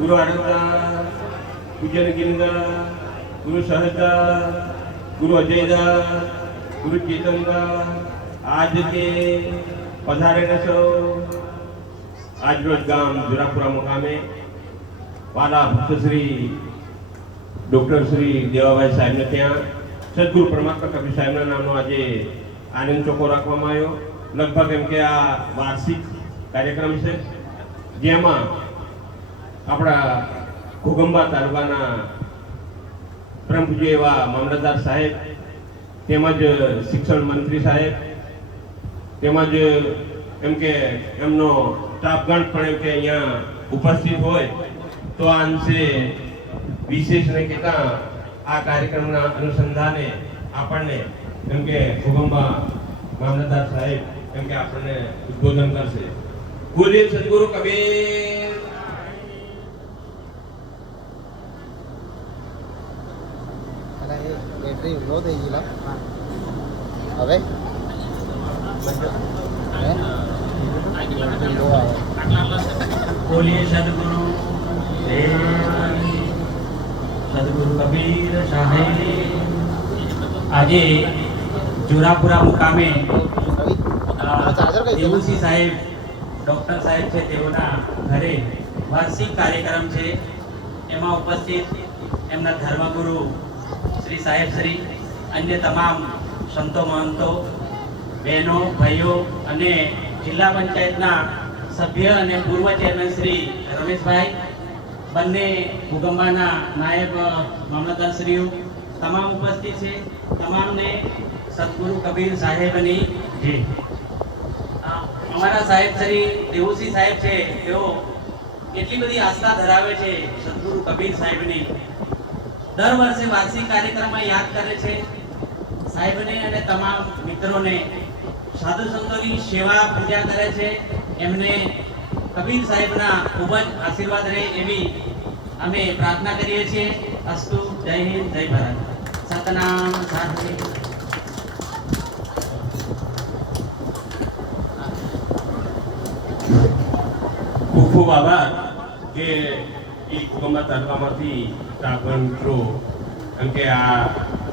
गुरु आनंदा, पूज्य गिरिंदा, गुरु सहजदा, गुरु अजयदा, गुरु चेतनदा, आज के पधारे सौ आज रोज गाम जुरापुरा मुकामे वाला भक्त श्री डॉक्टर श्री देवाभाई साहेब ने त्या सदगुरु परमात्मा कबीर साहेब नामનો આજે આનંદ ચોકો રાખવામાં આવ્યો। લગભગ એમ કે આ વાર્ષિક કાર્યક્રમ છે જેમાં આપણા ઘોગંબા તાલુકાના પરમ પૂજ્ય એવા મામલતદાર સાહેબ તેમજ શિક્ષણ મંત્રી સાહેબ તેમજ એમ કે એમનો સ્ટાફગણ પણ એમ કે અહીંયા ઉપસ્થિત હોય તો આ અંશે વિશેષ ને કહેતા આ કાર્યક્રમના અનુસંધાને આપણને એમ કે ઘોગંબા મામલતદાર સાહેબ એમ કે આપણને ઉદ્બોધન કરશે। બોલીએ સદગુરુ કબીર। બેટરી લો થઈ ગયેલા હવે बोलिए सदगुरु सदगुरु कबीर साहेब। આજે જોરાપુરા મુકામે દેવુસિંહ સાહેબ ડૉક્ટર સાહેબ છે તેઓના ઘરે વાર્ષિક કાર્યક્રમ છે। એમાં ઉપસ્થિત એમના ધર્મગુરુ શ્રી સાહેબ શ્રી અન્ય તમામ સંતો મહંતો બહેનો ભાઈઓ અને જિલ્લા પંચાયતના સભ્ય અને પૂર્વ ચેરમેન શ્રી રમેશભાઈ બંને ભૂગંબાના નાયબ મામલતદારશ્રીઓ તમામ ઉપસ્થિત છે। તમામને સદગુરુ કબીર સાહેબની જય। અમારા સાહેબ શ્રી દેવુસિંહ સાહેબ છે તેઓ એટલી બધી આસ્થા ધરાવે છે સદગુરુ કબીર સાહેબની। દર વર્ષે વાર્ષિક કાર્યક્રમમાં યાદ કરે છે સાહેબને અને તમામ મિત્રોને સાધુ સંતોની સેવા પૂજા કરે છે। એમને કબીર સાહેબના ખૂબ જ આશીર્વાદ રહે એવી અમે પ્રાર્થના કરીએ છીએ। અસ્તુ। જય હિન્દ, જય ભારત। સતનામ સાચી। ખૂબ ખૂબ આભાર કે એ ઘોગંબા તાલુકામાંથી સ્ટાફગણ મિત્રો એમ કે આ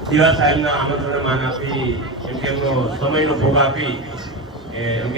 દીવા સાહેબના આમંત્રણને માન આપી એમ કે એમનો સમયનો ભોગ આપી એમ કે